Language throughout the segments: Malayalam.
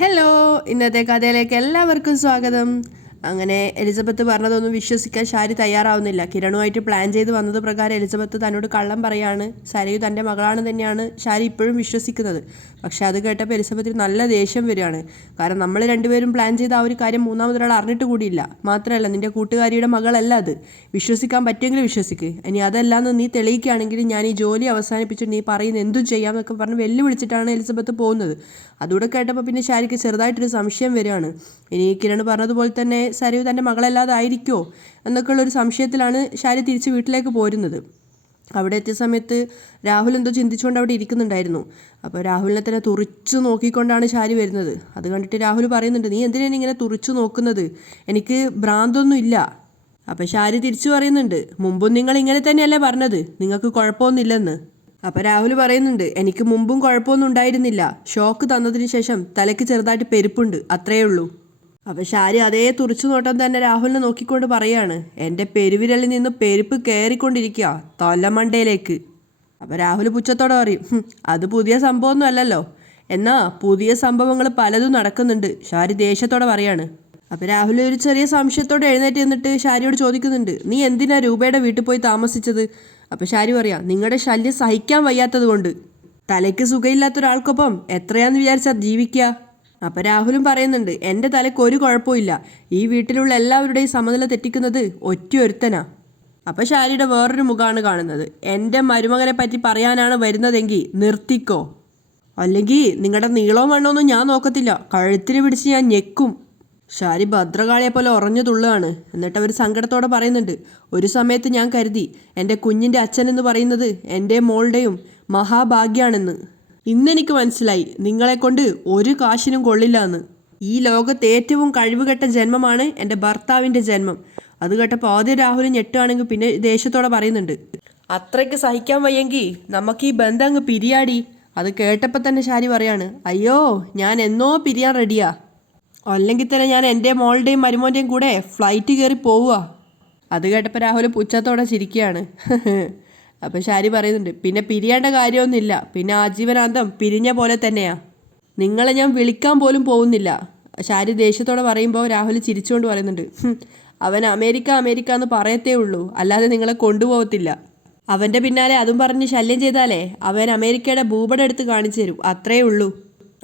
ഹലോ, ഇന്നത്തെ കഥയിലേക്ക് എല്ലാവർക്കും സ്വാഗതം. അങ്ങനെ എലിസബത്ത് പറഞ്ഞതൊന്നും വിശ്വസിക്കാൻ ഷാരി തയ്യാറാവുന്നില്ല. കിരണുമായിട്ട് പ്ലാൻ ചെയ്ത് വന്നത് പ്രകാരം എലിസബത്ത് തന്നോട് കള്ളം പറയാണ്. സരയു തൻ്റെ മകളാണ് തന്നെയാണ് ഷാരി ഇപ്പോഴും വിശ്വസിക്കുന്നത്. പക്ഷെ അത് കേട്ടപ്പോൾ എലിസബത്തിന് നല്ല ദേഷ്യം വരികയാണ്. കാരണം നമ്മൾ രണ്ടുപേരും പ്ലാൻ ചെയ്ത ആ ഒരു കാര്യം മൂന്നാമതൊരാൾ അറിഞ്ഞിട്ട് കൂടിയില്ല. മാത്രമല്ല, നിൻ്റെ കൂട്ടുകാരിയുടെ മകളല്ല അത്. വിശ്വസിക്കാൻ പറ്റുമെങ്കിൽ വിശ്വസിക്ക്. ഇനി അതല്ലാന്ന് നീ തെളിയിക്കുകയാണെങ്കിൽ ഞാൻ ഈ ജോലി അവസാനിപ്പിച്ചിട്ട് നീ പറയുന്ന എന്തും ചെയ്യാമെന്നൊക്കെ പറഞ്ഞ് വെല്ലുവിളിച്ചിട്ടാണ് എലിസബത്ത് പോകുന്നത്. അതുകൂടെ കേട്ടപ്പോൾ പിന്നെ ഷാരിക്ക് ചെറുതായിട്ടൊരു സംശയം വരികയാണ്. ഇനി കിരൺ പറഞ്ഞതുപോലെ തന്നെ സരയു തൻ്റെ മകളല്ലാതായിരിക്കുമോ എന്നൊക്കെയുള്ളൊരു സംശയത്തിലാണ് ഷാരി തിരിച്ച് വീട്ടിലേക്ക് പോരുന്നത്. അവിടെ എത്തിയ സമയത്ത് രാഹുൽ എന്തോ ചിന്തിച്ചുകൊണ്ട് അവിടെ ഇരിക്കുന്നുണ്ടായിരുന്നു. അപ്പോൾ രാഹുലിനെ തന്നെ തുറിച്ചു നോക്കിക്കൊണ്ടാണ് ഷാരി വരുന്നത്. അത് കണ്ടിട്ട് രാഹുൽ പറയുന്നുണ്ട്, നീ എന്തിനാണ് ഇങ്ങനെ തുറിച്ചു നോക്കുന്നത്? എനിക്ക് ഭ്രാന്തൊന്നും ഇല്ല. അപ്പോൾ ഷാരി തിരിച്ചു പറയുന്നുണ്ട്, മുമ്പും നിങ്ങൾ ഇങ്ങനെ തന്നെയല്ലേ പറഞ്ഞത്, നിങ്ങൾക്ക് കുഴപ്പമൊന്നുമില്ലെന്ന്. അപ്പോൾ രാഹുൽ പറയുന്നുണ്ട്, എനിക്ക് മുമ്പും കുഴപ്പമൊന്നും ഉണ്ടായിരുന്നില്ല. ഷോക്ക് തന്നതിന് ശേഷം തലയ്ക്ക് ചെറുതായിട്ട് പെരുപ്പുണ്ട്, അത്രയേ ഉള്ളൂ. അപ്പോൾ ഷാരി അതേ തുറിച്ചു നോട്ടം തന്നെ രാഹുലിനെ നോക്കിക്കൊണ്ട് പറയാണ്, എൻ്റെ പെരുവിരലിൽ നിന്ന് പെരുപ്പ് കയറിക്കൊണ്ടിരിക്കുക തലമണ്ടയിലേക്ക്. അപ്പോൾ രാഹുൽ പുച്ഛത്തോടെ പറയും, അത് പുതിയ സംഭവമൊന്നും അല്ലല്ലോ. എന്നാൽ പുതിയ സംഭവങ്ങൾ പലതും നടക്കുന്നുണ്ട്, ഷാരി ദേഷ്യത്തോടെ പറയാണ്. അപ്പോൾ രാഹുൽ ഒരു ചെറിയ സംശയത്തോടെ എഴുന്നേറ്റ് നിന്നിട്ട് ഷാരിയോട് ചോദിക്കുന്നുണ്ട്, നീ എന്തിനാ രൂപയുടെ വീട്ടിൽ പോയി താമസിച്ചത്? അപ്പോൾ ഷാരി പറയാം, നിങ്ങളുടെ ശല്യം സഹിക്കാൻ വയ്യാത്തത് കൊണ്ട്. തലയ്ക്ക് സുഖമില്ലാത്ത ഒരാൾക്കൊപ്പം എത്രയാന്ന് വിചാരിച്ചാൽ ജീവിക്കുക? അപ്പോൾ രാഹുലും പറയുന്നുണ്ട്, എൻ്റെ തലയ്ക്ക് ഒരു കുഴപ്പമില്ല. ഈ വീട്ടിലുള്ള എല്ലാവരുടെയും സമനില തെറ്റിക്കുന്നത് ഒറ്റയൊരുത്തനാ. അപ്പോൾ ഷാരിയുടെ വേറൊരു മുഖമാണ് കാണുന്നത്. എൻ്റെ മരുമകനെ പറ്റി പറയാനാണ് വരുന്നതെങ്കിൽ നിർത്തിക്കോ, അല്ലെങ്കിൽ നിങ്ങളുടെ നീളവും വണ്ണമൊന്നും ഞാൻ നോക്കത്തില്ല, കഴുത്തിന് പിടിച്ച് ഞാൻ ഞെക്കും. ഷാരി ഭദ്രകാളിയെ പോലെ ഉറഞ്ഞു തുള്ളുകയാണ്. എന്നിട്ട് അവർ സങ്കടത്തോടെ പറയുന്നുണ്ട്, ഒരു സമയത്ത് ഞാൻ കരുതി എൻ്റെ കുഞ്ഞിൻ്റെ അച്ഛനെന്ന് പറയുന്നത് എൻ്റെ മോളുടെയും മഹാഭാഗ്യാണെന്ന്. ഇന്നെനിക്ക് മനസ്സിലായി, നിങ്ങളെക്കൊണ്ട് ഒരു കാശിനും കൊള്ളില്ല എന്ന്. ഈ ലോകത്ത് ഏറ്റവും കഴിവുകെട്ട ജന്മമാണ് എൻ്റെ ഭർത്താവിൻ്റെ ജന്മം. അത് കേട്ടപ്പോൾ ആദ്യം രാഹുൽ ഞെട്ടുകയാണെങ്കിൽ പിന്നെ ദേഷ്യത്തോടെ പറയുന്നുണ്ട്, അത്രയ്ക്ക് സഹിക്കാൻ വയ്യെങ്കിൽ നമുക്ക് ഈ ബന്ധം അങ്ങ് പിരിയാടി. അത് കേട്ടപ്പോൾ തന്നെ ഷാരി പറയാണ്, അയ്യോ ഞാൻ എന്നോ പിരിയാൻ റെഡിയാ. അല്ലെങ്കിൽ തന്നെ ഞാൻ എൻ്റെ മോളുടെയും മരുമോൻ്റെയും കൂടെ ഫ്ലൈറ്റ് കയറി പോവുക. അത് കേട്ടപ്പോൾ രാഹുൽ പുച്ഛത്തോടെ ചിരിക്കുകയാണ്. അപ്പോൾ ഷാരി പറയുന്നുണ്ട്, പിന്നെ പിരിയേണ്ട കാര്യമൊന്നുമില്ല, പിന്നെ ആജീവനാന്തം പിരിഞ്ഞ പോലെ തന്നെയാ. നിങ്ങളെ ഞാൻ വിളിക്കാൻ പോലും പോകുന്നില്ല. ഷാരി ദേഷ്യത്തോടെ പറയുമ്പോൾ രാഹുൽ ചിരിച്ചുകൊണ്ട് പറയുന്നുണ്ട്, അവൻ അമേരിക്ക അമേരിക്ക എന്ന് പറയത്തേ ഉള്ളൂ, അല്ലാതെ നിങ്ങളെ കൊണ്ടുപോകത്തില്ല. അവൻ്റെ പിന്നാലെ അതും പറഞ്ഞ് ശല്യം ചെയ്താലേ അവൻ അമേരിക്കയുടെ ഭൂപടം എടുത്ത് കാണിച്ചു തരും, അത്രയേ ഉള്ളൂ.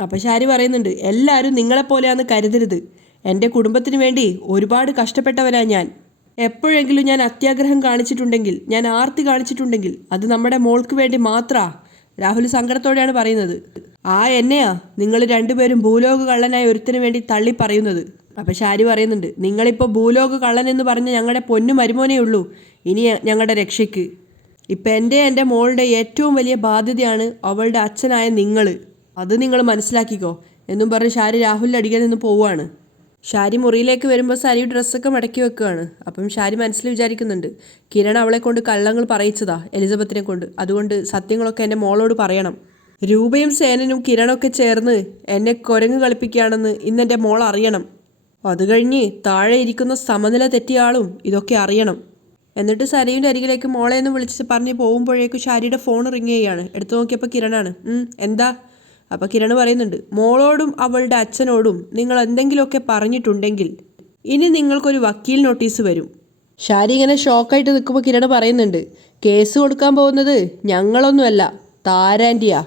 അപ്പോൾ ഷാരി പറയുന്നുണ്ട്, എല്ലാവരും നിങ്ങളെപ്പോലെയാണെന്ന് കരുതരുത്. എൻ്റെ കുടുംബത്തിന് വേണ്ടി ഒരുപാട് കഷ്ടപ്പെട്ടവനാണ് ഞാൻ. എപ്പോഴെങ്കിലും ഞാൻ അത്യാഗ്രഹം കാണിച്ചിട്ടുണ്ടെങ്കിൽ, ഞാൻ ആർത്തി കാണിച്ചിട്ടുണ്ടെങ്കിൽ അത് നമ്മുടെ മോൾക്ക് വേണ്ടി മാത്രമാ. രാഹുൽ സങ്കടത്തോടെയാണ് പറയുന്നത്. ആ എന്നെയാ നിങ്ങൾ രണ്ടുപേരും ഭൂലോക കള്ളനായ ഒരുത്തിന് വേണ്ടി തള്ളി പറയുന്നത്. അപ്പോൾ ഷാരി പറയുന്നുണ്ട്, നിങ്ങളിപ്പോൾ ഭൂലോക കള്ളൻ എന്ന് പറഞ്ഞ ഞങ്ങളുടെ പൊന്നു മരുമോനേ ഉള്ളൂ ഇനി ഞങ്ങളുടെ രക്ഷയ്ക്ക്. ഇപ്പം എൻ്റെ മോളുടെ ഏറ്റവും വലിയ ബാധ്യതയാണ് അവളുടെ അച്ഛനായ നിങ്ങൾ. അത് നിങ്ങൾ മനസ്സിലാക്കിക്കോ എന്നും പറഞ്ഞ് ഷാരി രാഹുലിൻ്റെ അടിയിൽ നിന്ന് പോവുകയാണ്. ഷാരി മുറിയിലേക്ക് വരുമ്പോൾ സരി ഡ്രസ്സൊക്കെ മടക്കി വെക്കുകയാണ്. അപ്പം ഷാരി മനസ്സിൽ വിചാരിക്കുന്നുണ്ട്, കിരൺ അവളെ കൊണ്ട് കള്ളങ്ങൾ പറയിച്ചതാ എലിസബത്തിനെ കൊണ്ട്. അതുകൊണ്ട് സത്യങ്ങളൊക്കെ എൻ്റെ മോളോട് പറയണം. രൂപയും സേനനും കിരണൊക്കെ ചേർന്ന് എന്നെ കുരങ്ങ് കളിപ്പിക്കുകയാണെന്ന് ഇന്നെൻ്റെ മോൾ അറിയണം. അത് കഴിഞ്ഞ് താഴെ ഇരിക്കുന്ന സമനില തെറ്റിയ ആളും ഇതൊക്കെ അറിയണം. എന്നിട്ട് സരയുടെ അരികിലേക്ക് മോളെ എന്ന് വിളിച്ച് പറഞ്ഞ് പോകുമ്പോഴേക്കും ഷാരിയുടെ ഫോൺ റിങ് ചെയ്യുകയാണ്. എടുത്തു നോക്കിയപ്പോൾ കിരണാണ്. എന്താ? അപ്പോൾ കിരൺ പറയുന്നുണ്ട്, മോളോടും അവളുടെ അച്ഛനോടും നിങ്ങൾ എന്തെങ്കിലുമൊക്കെ പറഞ്ഞിട്ടുണ്ടെങ്കിൽ ഇനി നിങ്ങൾക്കൊരു വക്കീൽ നോട്ടീസ് വരും. ഷാരി ഇങ്ങനെ ഷോക്കായിട്ട് നിൽക്കുമ്പോൾ കിരൺ പറയുന്നുണ്ട്, കേസ് കൊടുക്കാൻ പോകുന്നത് ഞങ്ങളൊന്നുമല്ല, താരാൻ്റിയാ.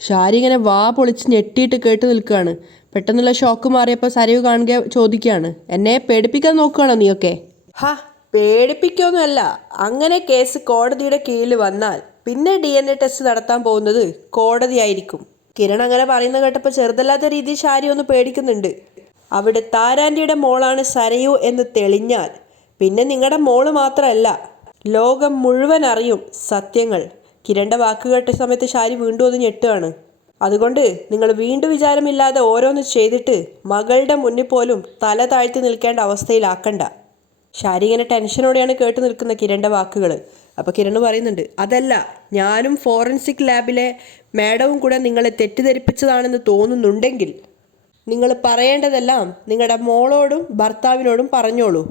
ഷാരി ഇങ്ങനെ വാ പൊളിച്ച് ഞെട്ടിയിട്ട് കേട്ട് നിൽക്കുകയാണ്. പെട്ടെന്നുള്ള ഷോക്ക് മാറിയപ്പോൾ സരയു കാണുക ചോദിക്കുകയാണ്, എന്നെ പേടിപ്പിക്കാൻ നോക്കുകയാണോ നീയൊക്കെ? പേടിപ്പിക്കൊന്നുമല്ല. അങ്ങനെ കേസ് കോടതിയുടെ കീഴിൽ വന്നാൽ പിന്നെ DNA ടെസ്റ്റ് നടത്താൻ പോകുന്നത് കോടതിയായിരിക്കും. കിരൺ അങ്ങനെ പറയുന്ന കേട്ടപ്പോൾ ചെറുതല്ലാത്ത രീതിയിൽ ഷാരി ഒന്ന് പേടിക്കുന്നുണ്ട്. അവിടെ താരാൻ്റിയുടെ മോളാണ് സരയു എന്ന് തെളിഞ്ഞാൽ പിന്നെ നിങ്ങളുടെ മോള് മാത്രമല്ല, ലോകം മുഴുവൻ അറിയും സത്യങ്ങൾ. കിരണിൻ്റെ വാക്ക് കേട്ട സമയത്ത് ഷാരി വീണ്ടും ഒന്ന് ഞെട്ടുകയാണ്. അതുകൊണ്ട് നിങ്ങൾ വീണ്ടും വിചാരമില്ലാതെ ഓരോന്ന് ചെയ്തിട്ട് മകളുടെ മുന്നിൽ പോലും തല താഴ്ത്തി നിൽക്കേണ്ട അവസ്ഥയിലാക്കണ്ട. ഷാരി ഇങ്ങനെ ടെൻഷനോടെയാണ് കേട്ട് നിൽക്കുന്ന കിരണിൻ്റെ വാക്കുകൾ. അപ്പോൾ കിരൺ പറയുന്നുണ്ട്, അതല്ല, ഞാനും ഫോറൻസിക് ലാബിലെ മാഡവും കൂടെ നിങ്ങളെ തെറ്റിദ്ധരിപ്പിച്ചതാണെന്ന് തോന്നുന്നുണ്ടെങ്കിൽ നിങ്ങൾ പറയേണ്ടതെല്ലാം നിങ്ങളുടെ മോളോടും ഭർത്താവിനോടും പറഞ്ഞോളൂ.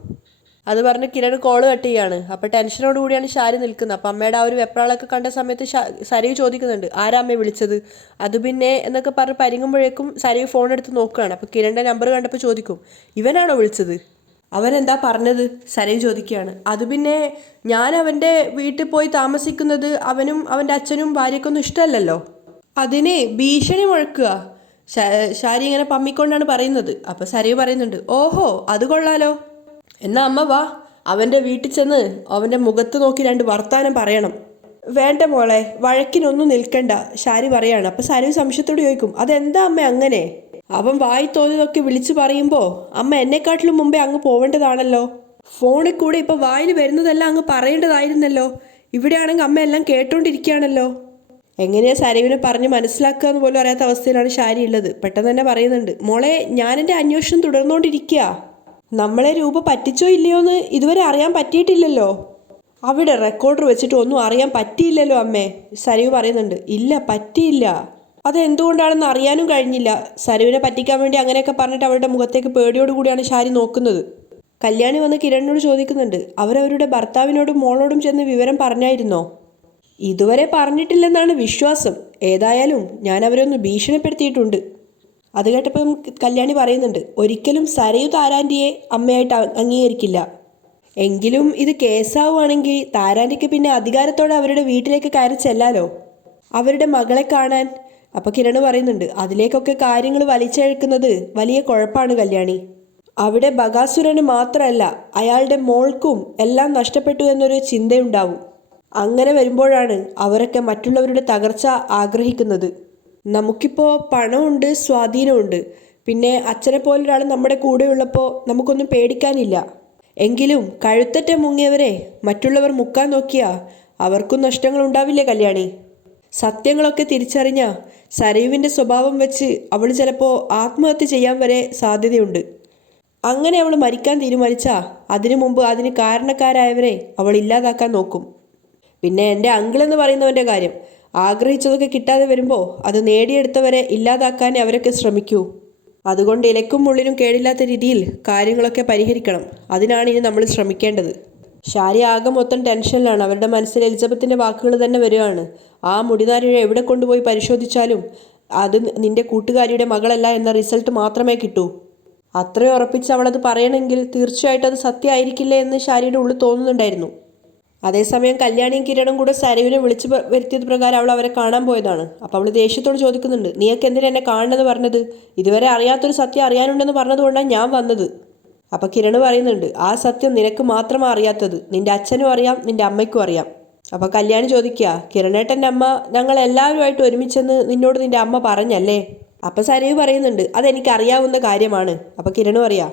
അത് പറഞ്ഞ് കിരൺ കോള് കട്ട് ചെയ്യാണ്. അപ്പോൾ ടെൻഷനോട് കൂടിയാണ് ഷാരി നിൽക്കുന്നത്. അപ്പം അമ്മയുടെ ആ ഒരു വെപ്രാളൊക്കെ കണ്ട സമയത്ത് സരയു ചോദിക്കുന്നുണ്ട്, ആരാ അമ്മയെ വിളിച്ചത്? അത് പിന്നെ എന്നൊക്കെ പറഞ്ഞ് പരിങ്ങുമ്പോഴേക്കും സരയു ഫോൺ എടുത്ത് നോക്കുകയാണ്. അപ്പോൾ കിരണിൻ്റെ നമ്പർ കണ്ടപ്പോൾ ചോദിക്കും, ഇവനാണോ വിളിച്ചത്? അവനെന്താ പറഞ്ഞത്? സരയു ചോദിക്കുകയാണ്. അത് പിന്നെ ഞാൻ അവൻ്റെ വീട്ടിൽ പോയി താമസിക്കുന്നത് അവനും അവൻ്റെ അച്ഛനും ഭാര്യയ്ക്കൊന്നും ഇഷ്ടമല്ലല്ലോ, അതിനെ ഭീഷണി മുഴക്കുക. ഷാരി ഇങ്ങനെ പമ്മിക്കൊണ്ടാണ് പറയുന്നത്. അപ്പോൾ സരയു പറയുന്നുണ്ട്, ഓഹോ അത് കൊള്ളാലോ, എന്നാ അമ്മ വാ, അവൻ്റെ വീട്ടിൽ ചെന്ന് അവൻ്റെ മുഖത്ത് നോക്കി 2 വർത്താനം പറയണം. വേണ്ട മോളെ, വഴക്കിനൊന്നും നിൽക്കണ്ട, ഷാരി പറയാണ്. അപ്പം സരയു സംശയത്തോട് ചോദിക്കും, അതെന്താ അമ്മ അങ്ങനെ? അവൻ വായി തോന്നിയതൊക്കെ വിളിച്ചു പറയുമ്പോൾ അമ്മ എന്നെക്കാട്ടിലും മുമ്പേ അങ്ങ് പോവേണ്ടതാണല്ലോ. ഫോണിൽ കൂടെ ഇപ്പം വായിൽ വരുന്നതെല്ലാം അങ്ങ് പറയേണ്ടതായിരുന്നല്ലോ. ഇവിടെയാണെങ്കിൽ അമ്മ എല്ലാം കേട്ടോണ്ടിരിക്കുകയാണല്ലോ. എങ്ങനെയാ സരയുവിനെ പറഞ്ഞ് മനസ്സിലാക്കുക എന്ന് പോലും അറിയാത്ത അവസ്ഥയിലാണ് ഷാരി ഉള്ളത്. പെട്ടെന്ന് തന്നെ പറയുന്നുണ്ട്, മോളെ ഞാനെൻ്റെ അന്വേഷണം തുടർന്നുകൊണ്ടിരിക്കുക. നമ്മളെ രൂപ പറ്റിച്ചോ ഇല്ലയോ എന്ന് ഇതുവരെ അറിയാൻ പറ്റിയിട്ടില്ലല്ലോ. അവിടെ റെക്കോർഡർ വെച്ചിട്ട് ഒന്നും അറിയാൻ പറ്റിയില്ലല്ലോ അമ്മേ, സരയു പറയുന്നുണ്ട്. ഇല്ല, പറ്റിയില്ല. അതെന്തുകൊണ്ടാണെന്ന് അറിയാനും കഴിഞ്ഞില്ല. സരയുവിനെ പറ്റിക്കാൻ വേണ്ടി അങ്ങനെയൊക്കെ പറഞ്ഞിട്ട് അവളുടെ മുഖത്തേക്ക് പേടിയോടുകൂടിയാണ് ഷാരി നോക്കുന്നത്. കല്യാണി വന്ന് കിരണിനോട് ചോദിക്കുന്നുണ്ട്, അവരവരുടെ ഭർത്താവിനോടും മോളോടും ചെന്ന് വിവരം പറഞ്ഞായിരുന്നോ? ഇതുവരെ പറഞ്ഞിട്ടില്ലെന്നാണ് വിശ്വാസം. ഏതായാലും ഞാൻ അവരൊന്ന് ഭീഷണിപ്പെടുത്തിയിട്ടുണ്ട്. അത് കേട്ടപ്പം കല്യാണി പറയുന്നുണ്ട്, ഒരിക്കലും സരയു താരാൻ്റിയെ അമ്മയായിട്ട് അംഗീകരിക്കില്ല. എങ്കിലും ഇത് കേസാവുകയാണെങ്കിൽ താരാൻ്റിക്ക് പിന്നെ അധികാരത്തോടെ അവരുടെ വീട്ടിലേക്ക് കയറി ചെല്ലാലോ, അവരുടെ മകളെ കാണാൻ. അപ്പോൾ കിരണ് പറയുന്നുണ്ട്, അതിലേക്കൊക്കെ കാര്യങ്ങൾ വലിച്ചഴക്കുന്നത് വലിയ കുഴപ്പമാണ് കല്യാണി. അവിടെ ബകാസുരന് മാത്രമല്ല അയാളുടെ മോൾക്കും എല്ലാം നഷ്ടപ്പെട്ടു എന്നൊരു ചിന്തയുണ്ടാവും. അങ്ങനെ വരുമ്പോഴാണ് അവരൊക്കെ മറ്റുള്ളവരുടെ തകർച്ച ആഗ്രഹിക്കുന്നത്. നമുക്കിപ്പോൾ പണമുണ്ട്, സ്വാധീനമുണ്ട്, പിന്നെ അച്ഛനെ പോലൊരാൾ നമ്മുടെ കൂടെയുള്ളപ്പോൾ നമുക്കൊന്നും പേടിക്കാനില്ല. എങ്കിലും കഴുത്തറ്റ മുങ്ങിയവരെ മറ്റുള്ളവർ മുക്കാൻ നോക്കിയാൽ അവർക്കും നഷ്ടങ്ങൾ ഉണ്ടാവില്ലേ കല്യാണി? സത്യങ്ങളൊക്കെ തിരിച്ചറിഞ്ഞ സരയുവിൻ്റെ സ്വഭാവം വെച്ച് അവൾ ചിലപ്പോൾ ആത്മഹത്യ ചെയ്യാൻ വരെ സാധ്യതയുണ്ട്. അങ്ങനെ അവൾ മരിക്കാൻ തീരുമാനിച്ചാൽ അതിനു മുമ്പ് അതിന് കാരണക്കാരായവരെ അവൾ ഇല്ലാതാക്കാൻ നോക്കും. പിന്നെ എൻ്റെ അങ്കിൾ എന്ന് പറയുന്നവൻ്റെ കാര്യം, ആഗ്രഹിച്ചതൊക്കെ കിട്ടാതെ വരുമ്പോൾ അത് നേടിയെടുത്തവരെ ഇല്ലാതാക്കാൻ അവരൊക്കെ ശ്രമിക്കൂ. അതുകൊണ്ട് ഇലക്കും മുള്ളിനും കേടില്ലാത്ത രീതിയിൽ കാര്യങ്ങളൊക്കെ പരിഹരിക്കണം. അതിനാണ് ഇനി നമ്മൾ ശ്രമിക്കേണ്ടത്. ഷാരി ആകെ മൊത്തം ടെൻഷനിലാണ്. അവരുടെ മനസ്സിൽ എലിസബത്തിൻ്റെ വാക്കുകൾ തന്നെ വരികയാണ്. ആ മുടിനാരിഴ എവിടെ കൊണ്ടുപോയി പരിശോധിച്ചാലും അത് നിന്റെ കൂട്ടുകാരിയുടെ മകളല്ല എന്ന റിസൾട്ട് മാത്രമേ കിട്ടൂ. അത്രയും ഉറപ്പിച്ച് അവളത് പറയണമെങ്കിൽ തീർച്ചയായിട്ടും അത് സത്യമായിരിക്കില്ലേ എന്ന് ഷാരിയുടെ ഉള്ളിൽ തോന്നുന്നുണ്ടായിരുന്നു. അതേസമയം കല്യാണിയും കിരണും കൂടെ സരയുവിനെ വിളിച്ചു വരുത്തിയത് പ്രകാരം അവൾ അവരെ കാണാൻ പോയതാണ്. അപ്പോൾ അവൾ ദേഷ്യത്തോട് ചോദിക്കുന്നുണ്ട്, നീയൊക്കെ എന്തിനാ എന്നെ കാണണമെന്ന് പറഞ്ഞത്? ഇതുവരെ അറിയാത്തൊരു സത്യം അറിയാനുണ്ടെന്ന് പറഞ്ഞതുകൊണ്ടാണ് ഞാൻ വന്നത്. അപ്പോൾ കിരണ് പറയുന്നുണ്ട്, ആ സത്യം നിനക്ക് മാത്രമാണ് അറിയാത്തത്, നിന്റെ അച്ഛനും അറിയാം, നിന്റെ അമ്മയ്ക്കും അറിയാം. അപ്പോൾ കല്യാണി ചോദിക്കുക, കിരണേട്ടൻ്റെ അമ്മ ഞങ്ങൾ എല്ലാവരുമായിട്ട് ഒരുമിച്ചെന്ന് നിന്നോട് നിന്റെ അമ്മ പറഞ്ഞല്ലേ? അപ്പോൾ സരയു പറയുന്നുണ്ട്, അതെനിക്കറിയാവുന്ന കാര്യമാണ്. അപ്പോൾ കിരണ് പറയാ,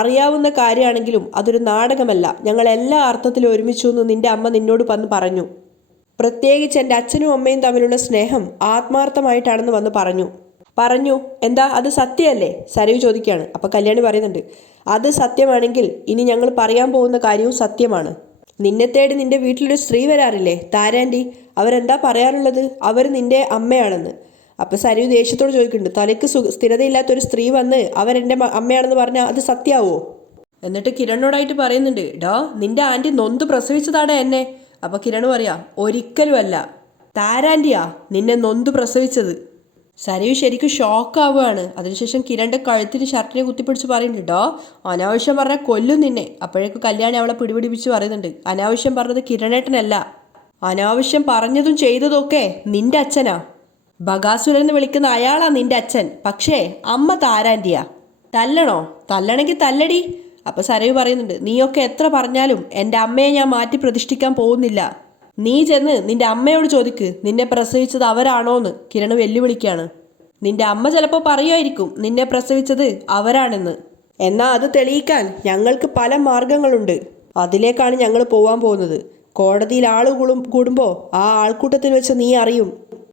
അറിയാവുന്ന കാര്യമാണെങ്കിലും അതൊരു നാടകമല്ല, ഞങ്ങൾ എല്ലാ അർത്ഥത്തിലും ഒരുമിച്ചു എന്ന് നിന്റെ അമ്മ നിന്നോട് വന്ന് പറഞ്ഞു. പ്രത്യേകിച്ച് എൻ്റെ അച്ഛനും അമ്മയും തമ്മിലുള്ള സ്നേഹം ആത്മാർത്ഥമായിട്ടാണെന്ന് വന്ന് പറഞ്ഞു. എന്താ അത് സത്യമല്ലേ? സരയു ചോദിക്കുകയാണ്. അപ്പോൾ കല്യാണി പറയുന്നുണ്ട്, അത് സത്യമാണെങ്കിൽ ഇനി ഞങ്ങൾ പറയാൻ പോകുന്ന കാര്യവും സത്യമാണ്. നിന്നെ തേടി നിന്റെ വീട്ടിലൊരു സ്ത്രീ വരാറില്ലേ, താരാൻ്റി? അവരെന്താ പറയാറുള്ളത്? അവർ നിന്റെ അമ്മയാണെന്ന്. അപ്പോൾ സരയു ദേഷ്യത്തോട് ചോദിക്കുന്നുണ്ട്, തലയ്ക്ക് സ്ഥിരതയില്ലാത്തൊരു സ്ത്രീ വന്ന് അവരെൻ്റെ അമ്മയാണെന്ന് പറഞ്ഞാൽ അത് സത്യമാവോ? എന്നിട്ട് കിരണിനോടായിട്ട് പറയുന്നുണ്ട്, ഡോ നിന്റെ ആൻറ്റി നൊന്ത് പ്രസവിച്ചതാടാ എന്നെ. അപ്പോൾ കിരൺ പറയാ, ഒരിക്കലും അല്ല, താരാൻ്റിയാ നിന്നെ നൊന്ത് പ്രസവിച്ചത്. സരയു ശരിക്കും ഷോക്കാവുകയാണ്. അതിനുശേഷം കിരണിൻ്റെ കഴുത്തിന് ഷർട്ടിനെ കുത്തിപ്പിടിച്ച് പറയുന്നുണ്ട്, ഡോ അനാവശ്യം പറഞ്ഞാൽ കൊല്ലും നിന്നെ. അപ്പോഴേക്കും കല്യാണി അവളെ പിടിപിടിപ്പിച്ച് പറയുന്നുണ്ട്, അനാവശ്യം പറഞ്ഞത് കിരണേട്ടനല്ല, അനാവശ്യം പറഞ്ഞതും ചെയ്തതും ഒക്കെ നിന്റെ അച്ഛനാ. ബകാസുരൻ എന്ന് വിളിക്കുന്ന അയാളാ നിന്റെ അച്ഛൻ, പക്ഷേ അമ്മ താരാൻ്റിയാ. തല്ലണമെങ്കിൽ തല്ലടി. അപ്പോൾ സരയു പറയുന്നുണ്ട്, നീയൊക്കെ എത്ര പറഞ്ഞാലും എൻ്റെ അമ്മയെ ഞാൻ മാറ്റി പ്രതിഷ്ഠിക്കാൻ പോകുന്നില്ല. നീ ചെന്ന് നിന്റെ അമ്മയോട് ചോദിക്ക്, നിന്നെ പ്രസവിച്ചത് അവരാണോന്ന്. കിരൺ വെല്ലുവിളിക്കുകയാണ്. നിന്റെ അമ്മ ചിലപ്പോൾ പറയുമായിരിക്കും നിന്നെ പ്രസവിച്ചത് അവരാണെന്ന്. എന്നാൽ അത് തെളിയിക്കാൻ ഞങ്ങൾക്ക് പല മാർഗങ്ങളുണ്ട്. അതിലേക്കാണ് ഞങ്ങൾ പോകാൻ പോകുന്നത്. കോടതിയിൽ കൂടുമ്പോൾ ആ ആൾക്കൂട്ടത്തിൽ വെച്ച് നീ അറിയും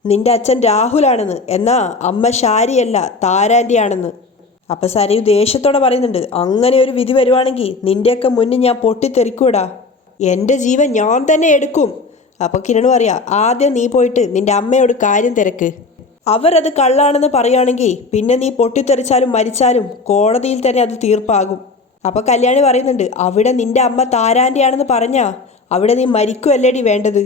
നിന്റെ അച്ഛൻ രാഹുലാണെന്ന്, എന്നാ അമ്മ ഷാരിയല്ല താരാൻ്റിയാണെന്ന്. അപ്പം സരയു ദേഷ്യത്തോടെ പറയുന്നുണ്ട്, അങ്ങനെ ഒരു വിധി വരുവാണെങ്കിൽ നിന്റെയൊക്കെ മുന്നിൽ ഞാൻ പൊട്ടിത്തെറിക്കൂടാ, എൻ്റെ ജീവൻ ഞാൻ തന്നെ എടുക്കും. അപ്പോൾ കിരൺ പറയാ, ആദ്യം നീ പോയിട്ട് നിന്റെ അമ്മയോട് കാര്യം തിരക്ക്. അവരത് കള്ളാണെന്ന് പറയുകയാണെങ്കിൽ പിന്നെ നീ പൊട്ടിത്തെറിച്ചാലും മരിച്ചാലും കോടതിയിൽ തന്നെ അത് തീർപ്പാകും. അപ്പോൾ കല്യാണി പറയുന്നുണ്ട്, അവിടെ നിന്റെ അമ്മ താരാൻ്റെ ആണെന്ന് പറഞ്ഞാ അവിടെ നീ മരിക്കുമല്ലേടി വേണ്ടത്.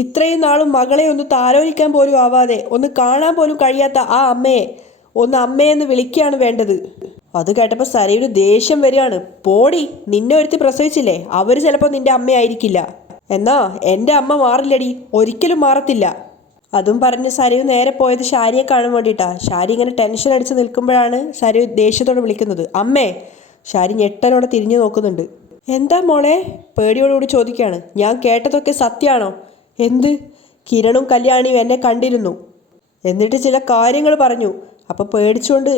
ഇത്രയും നാളും മകളെ ഒന്ന് താലോലിക്കാൻ പോലും ആവാതെ ഒന്ന് കാണാൻ പോലും കഴിയാത്ത ആ അമ്മയെ ഒന്ന് അമ്മയെന്ന് വിളിക്കുകയാണ് വേണ്ടത്. അത് കേട്ടപ്പോൾ സരയുടെ ദേഷ്യം വരികയാണ്. പോടി, നിന്നെ ഒരുത്തി പ്രസവിച്ചില്ലേ, അവർ ചിലപ്പോൾ നിന്റെ അമ്മയായിരിക്കില്ല, എന്നാ എൻ്റെ അമ്മ മാറില്ലടി, ഒരിക്കലും മാറത്തില്ല. അതും പറഞ്ഞ് സരയു നേരെ പോയത് ശാരിയെ കാണാൻ വേണ്ടിയിട്ടാ. ശാരി ഇങ്ങനെ ടെൻഷൻ അടിച്ച് നിൽക്കുമ്പോഴാണ് സരയു ദേഷ്യത്തോടെ വിളിക്കുന്നത്, അമ്മേ. ശാരി ഞെട്ടനോടെ തിരിഞ്ഞു നോക്കുന്നുണ്ട്. എന്താ മോളെ, പേടിയോടുകൂടി ചോദിക്കുകയാണ്. ഞാൻ കേട്ടതൊക്കെ സത്യമാണോ? എന്ത്? കിരണും കല്യാണിയും എന്നെ കണ്ടിരുന്നു, എന്നിട്ട് ചില കാര്യങ്ങൾ പറഞ്ഞു. അപ്പോൾ പേടിച്ചുകൊണ്ട്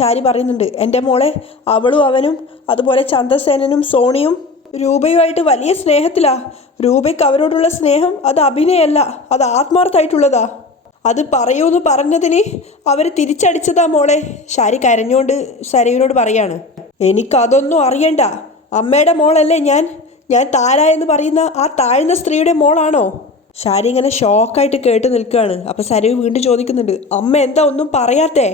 ശാരി പറയുന്നുണ്ട്, എൻ്റെ മോളെ, അവളും അവനും അതുപോലെ ചന്ദ്രസേനനും സോണിയും രൂപയുമായിട്ട് വലിയ സ്നേഹത്തിലാ. രൂപയ്ക്ക് അവരോടുള്ള സ്നേഹം അത് അഭിനയമല്ല, അത് ആത്മാർത്ഥമായിട്ടുള്ളതാ. അത് പറയൂന്ന് പറഞ്ഞതിന് അവർ തിരിച്ചടിച്ചതാ മോളെ. ശാരി കരഞ്ഞുകൊണ്ട് സരയുവിനോട് പറയാണ്, എനിക്കതൊന്നും അറിയണ്ട. അമ്മയുടെ മോളല്ലേ ഞാൻ. താര എന്ന് പറയുന്ന ആ താഴ്ന്ന സ്ത്രീയുടെ മോളാണോ? ശാരി ഇങ്ങനെ ഷോക്കായിട്ട് കേട്ട് നിൽക്കുകയാണ്. അപ്പം സരയു വീണ്ടും ചോദിക്കുന്നുണ്ട്, അമ്മ എന്താ ഒന്നും പറയാത്തേ?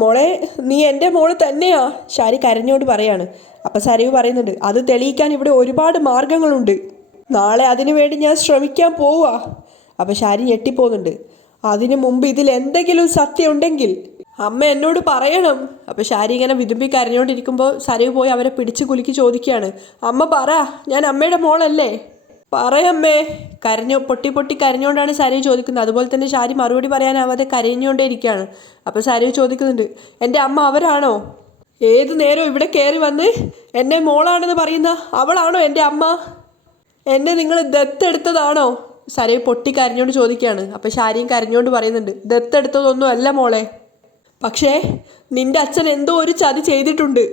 മോളെ, നീ എൻ്റെ മോള് തന്നെയാ, ശാരി കരഞ്ഞോട് പറയാണ്. അപ്പം സരയു പറയുന്നുണ്ട്, അത് തെളിയിക്കാൻ ഇവിടെ ഒരുപാട് മാർഗങ്ങളുണ്ട്, നാളെ അതിനു വേണ്ടി ഞാൻ ശ്രമിക്കാൻ പോവുക. അപ്പം ശാരി ഞെട്ടിപ്പോകുന്നുണ്ട്. അതിനു മുമ്പ് ഇതിൽ എന്തെങ്കിലും സത്യം ഉണ്ടെങ്കിൽ അമ്മ എന്നോട് പറയണം. അപ്പം ശാരി ഇങ്ങനെ വിതുമ്പി കരഞ്ഞുകൊണ്ടിരിക്കുമ്പോൾ സരയു പോയി അവരെ പിടിച്ച് കുലുക്കി ചോദിക്കുകയാണ്, അമ്മ പറ, ഞാൻ അമ്മയുടെ മോളല്ലേ, പറയമ്മേ. പൊട്ടി പൊട്ടി കരഞ്ഞുകൊണ്ടാണ് സരയു ചോദിക്കുന്നത്. അതുപോലെ തന്നെ ശാരി മറുപടി പറയാനാവാതെ കരഞ്ഞുകൊണ്ടേ ഇരിക്കുകയാണ്. അപ്പോൾ സരയു ചോദിക്കുന്നുണ്ട്, എൻ്റെ അമ്മ അവരാണോ? ഏതു നേരം ഇവിടെ കയറി വന്ന് എന്നെ മോളാണെന്ന് പറയുന്ന അവളാണോ എൻ്റെ അമ്മ? എന്നെ നിങ്ങൾ ദത്തെടുത്തതാണോ? സരയു പൊട്ടി കരഞ്ഞുകൊണ്ട് ചോദിക്കുകയാണ്. അപ്പോൾ ശാരിയും കരഞ്ഞുകൊണ്ട് പറയുന്നുണ്ട്, ദത്തെടുത്തതൊന്നും അല്ല മോളെ, പക്ഷേ നിൻ്റെ അച്ഛൻ എന്തോ ഒരു ചതി ചെയ്തിട്ടുണ്ട്.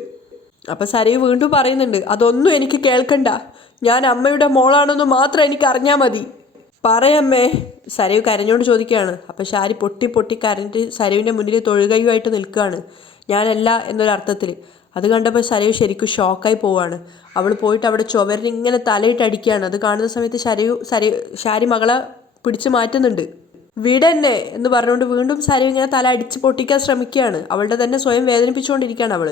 അപ്പം സരയു വീണ്ടും പറയുന്നുണ്ട്, അതൊന്നും എനിക്ക് കേൾക്കണ്ട, ഞാൻ അമ്മയുടെ മോളാണെന്ന് മാത്രം എനിക്ക് അറിഞ്ഞാൽ മതി, പറയമ്മേ. സരയു കരഞ്ഞുകൊണ്ട് ചോദിക്കുകയാണ്. അപ്പം ശാരി പൊട്ടി പൊട്ടി കരഞ്ഞിട്ട് സരയുവിൻ്റെ മുന്നിൽ തൊഴുകയുമായിട്ട് നിൽക്കുകയാണ്, ഞാനല്ല എന്നൊരർത്ഥത്തിൽ. അത് കണ്ടപ്പോൾ സരയു ശരിക്കും ഷോക്കായി പോവുകയാണ്. അവൾ പോയിട്ട് അവിടെ ചുവരിന് ഇങ്ങനെ തലയിട്ട് അടിക്കുകയാണ്. അത് കാണുന്ന സമയത്ത് ശാരി മകളെ പിടിച്ച് മാറ്റുന്നുണ്ട്. വിടെന്നെ എന്ന് പറഞ്ഞുകൊണ്ട് വീണ്ടും സരയു ഇങ്ങനെ തല അടിച്ച് പൊട്ടിക്കാൻ ശ്രമിക്കുകയാണ്. അവളുടെ തന്നെ സ്വയം വേദനിപ്പിച്ചുകൊണ്ടിരിക്കുകയാണ് അവൾ.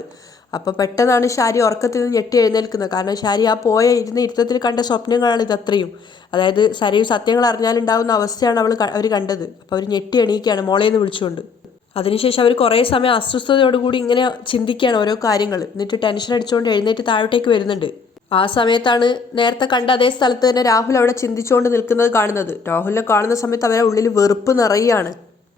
അപ്പോൾ പെട്ടെന്നാണ് ശാരി ഉറക്കത്തിൽ നിന്ന് ഞെട്ടി എഴുന്നേൽക്കുന്നത്. കാരണം ശാരി ആ പോയ ഇരുത്തത്തിൽ കണ്ട സ്വപ്നങ്ങളാണ് ഇതത്രയും. അതായത് സരയു സത്യങ്ങൾ അറിഞ്ഞാലുണ്ടാകുന്ന അവസ്ഥയാണ് അവർ കണ്ടത്. അപ്പോൾ അവർ ഞെട്ടി എണീക്കുകയാണ് മോളേന്ന് വിളിച്ചുകൊണ്ട്. അതിനുശേഷം അവർ കുറേ സമയം അസ്വസ്ഥതയോടുകൂടി ഇങ്ങനെ ചിന്തിക്കുകയാണ് ഓരോ കാര്യങ്ങൾ. എന്നിട്ട് ടെൻഷൻ അടിച്ചുകൊണ്ട് എഴുന്നേറ്റ് താഴോട്ടേക്ക് വരുന്നുണ്ട്. ആ സമയത്താണ് നേരത്തെ കണ്ട അതേ സ്ഥലത്ത് തന്നെ രാഹുൽ അവിടെ ചിന്തിച്ചുകൊണ്ട് നിൽക്കുന്നത് കാണുന്നത്. രാഹുലിനെ കാണുന്ന സമയത്ത് അവരെ ഉള്ളിൽ വെറുപ്പ് നിറയുകയാണ്.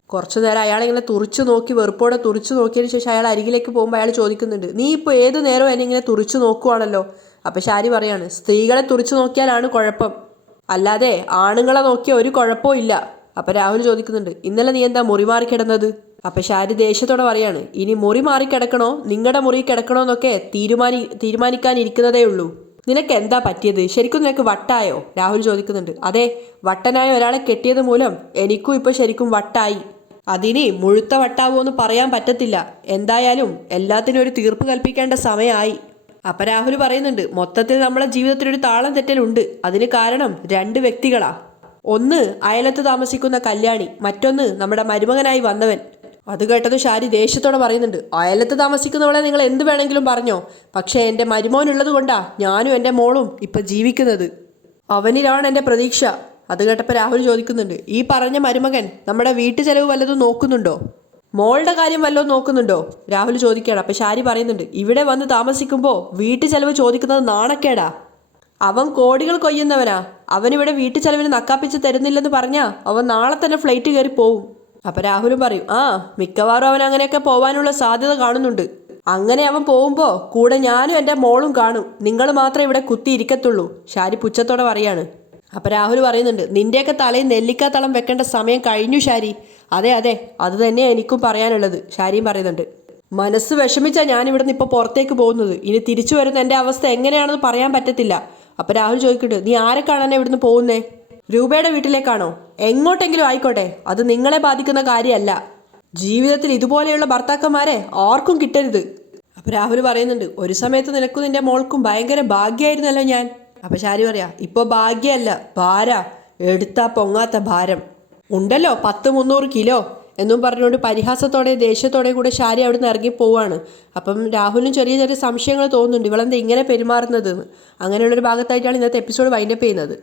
കുറച്ചു നേരം അയാളിങ്ങനെ തുറിച്ചു നോക്കി, വെറുപ്പോടെ തുറിച്ചു നോക്കിയതിന് ശേഷം അയാൾ അരികിലേക്ക് പോകുമ്പോൾ അയാൾ ചോദിക്കുന്നുണ്ട്, നീ ഇപ്പോൾ ഏത് നേരവും എന്നെ ഇങ്ങനെ തുറിച്ചു നോക്കുവാണല്ലോ. അപ്പം ശാരി പറയാണ്, സ്ത്രീകളെ തുറിച്ചു നോക്കിയാലാണ് കുഴപ്പം, അല്ലാതെ ആണുങ്ങളെ നോക്കിയ ഒരു കുഴപ്പവും ഇല്ല. അപ്പം രാഹുൽ ചോദിക്കുന്നുണ്ട്, ഇന്നലെ നീ എന്താ മുറി മാറി കിടന്നത്? അപ്പം ശാരി ദേഷ്യത്തോടെ പറയാണ്, ഇനി മുറി മാറി കിടക്കണോ നിങ്ങളുടെ മുറി കിടക്കണോ എന്നൊക്കെ തീരുമാനിക്കാനിരിക്കുന്നതേ ഉള്ളൂ. നിനക്ക് എന്താ പറ്റിയത്? ശരിക്കും നിനക്ക് വട്ടായോ? രാഹുൽ ചോദിക്കുന്നുണ്ട്. അതെ, വട്ടനായ ഒരാളെ കെട്ടിയത് മൂലം എനിക്കും ഇപ്പോൾ ശരിക്കും വട്ടായി. അതിന് മുഴുത്ത വട്ടാവോന്ന് പറയാൻ പറ്റത്തില്ല. എന്തായാലും എല്ലാത്തിനും ഒരു തീർപ്പ് കൽപ്പിക്കേണ്ട സമയമായി. അപ്പം രാഹുൽ പറയുന്നുണ്ട്, മൊത്തത്തിൽ നമ്മളെ ജീവിതത്തിലൊരു താളം തെറ്റലുണ്ട്. അതിന് കാരണം 2 വ്യക്തികളാ. ഒന്ന് അയലത്ത് താമസിക്കുന്ന കല്യാണി, മറ്റൊന്ന് നമ്മുടെ മരുമകനായി വന്നവൻ. അത് കേട്ടത് ശാരി ദേഷ്യത്തോടെ പറയുന്നുണ്ട്, അയലത്ത് താമസിക്കുന്നവളെ നിങ്ങൾ എന്ത് വേണമെങ്കിലും പറഞ്ഞോ, പക്ഷേ എൻ്റെ മരുമോനുള്ളത് കൊണ്ടാ ഞാനും എൻ്റെ മോളും ഇപ്പം ജീവിക്കുന്നത്. അവനിലാണ് എൻ്റെ പ്രതീക്ഷ. അത് കേട്ടപ്പോൾ രാഹുൽ ചോദിക്കുന്നുണ്ട്, ഈ പറഞ്ഞ മരുമകൻ നമ്മുടെ വീട്ടു ചെലവ് വല്ലതും നോക്കുന്നുണ്ടോ? മോളുടെ കാര്യം വല്ലതും നോക്കുന്നുണ്ടോ? രാഹുൽ ചോദിക്കുകയാണ്. അപ്പം ശാരി പറയുന്നുണ്ട്, ഇവിടെ വന്ന് താമസിക്കുമ്പോൾ വീട്ടു ചെലവ് ചോദിക്കുന്നത് നാണക്കേടാ. അവൻ കോടികൾ കൊയ്യുന്നവനാ. അവനിവിടെ വീട്ടു ചെലവിന് നക്കാപ്പിച്ച് തരുന്നില്ലെന്ന് പറഞ്ഞാൽ അവൻ നാളെ തന്നെ ഫ്ലൈറ്റ് കയറി പോവും. അപ്പം രാഹുലും പറയും, മിക്കവാറും അവൻ അങ്ങനെയൊക്കെ പോവാനുള്ള സാധ്യത കാണുന്നുണ്ട്. അങ്ങനെ അവൻ പോകുമ്പോൾ കൂടെ ഞാനും എൻ്റെ മോളും കാണും, നിങ്ങൾ മാത്രമേ ഇവിടെ കുത്തിയിരിക്കത്തുള്ളൂ. ശാരി പുച്ഛത്തോടെ പറയാണ്. അപ്പം രാഹുൽ പറയുന്നുണ്ട്, നിൻ്റെയൊക്കെ തലയിൽ നെല്ലിക്കാത്തളം വെക്കേണ്ട സമയം കഴിഞ്ഞു ശാരി. അതെ അത് തന്നെയാണ് എനിക്കും പറയാനുള്ളത്. ശാരിയും പറയുന്നുണ്ട്, മനസ്സ് വിഷമിച്ചാൽ ഞാനിവിടുന്ന് ഇപ്പോൾ പുറത്തേക്ക് പോകുന്നത്. ഇനി തിരിച്ചു വരുന്ന എൻ്റെ അവസ്ഥ എങ്ങനെയാണെന്ന് പറയാൻ പറ്റത്തില്ല. അപ്പം രാഹുൽ ചോദിക്കട്ടെ, നീ ആരെ കാണാനാണ് ഇവിടുന്ന് പോകുന്നേ? രൂപയുടെ വീട്ടിലേക്കാണോ? എങ്ങോട്ടെങ്കിലും ആയിക്കോട്ടെ, അത് നിങ്ങളെ ബാധിക്കുന്ന കാര്യമല്ല. ജീവിതത്തിൽ ഇതുപോലെയുള്ള ഭർത്താക്കന്മാരെ ആർക്കും കിട്ടരുത്. അപ്പം രാഹുൽ പറയുന്നുണ്ട്, ഒരു സമയത്ത് നിനക്കും നിൻ്റെ മോൾക്കും ഭയങ്കര ഭാഗ്യമായിരുന്നല്ലോ ഞാൻ. അപ്പം ശാരി പറയാ, ഇപ്പോൾ ഭാഗ്യമല്ല, ഭാര, എടുത്താ പൊങ്ങാത്ത ഭാരം ഉണ്ടല്ലോ 100-300 കിലോ എന്നും പറഞ്ഞുകൊണ്ട് പരിഹാസത്തോടെ ദേഷ്യത്തോടെ കൂടെ ശാരി അവിടെ നിന്ന് ഇറങ്ങി പോവാണ്. അപ്പം രാഹുലിനും ചെറിയ ചെറിയ സംശയങ്ങൾ തോന്നുന്നുണ്ട്, ഇവളെന്താ ഇങ്ങനെ പെരുമാറുന്നത് എന്ന്. അങ്ങനെയുള്ളൊരു ഭാഗത്തായിട്ടാണ് ഇന്നത്തെ എപ്പിസോഡ് വൈൻഡപ്പ് ചെയ്യുന്നത്.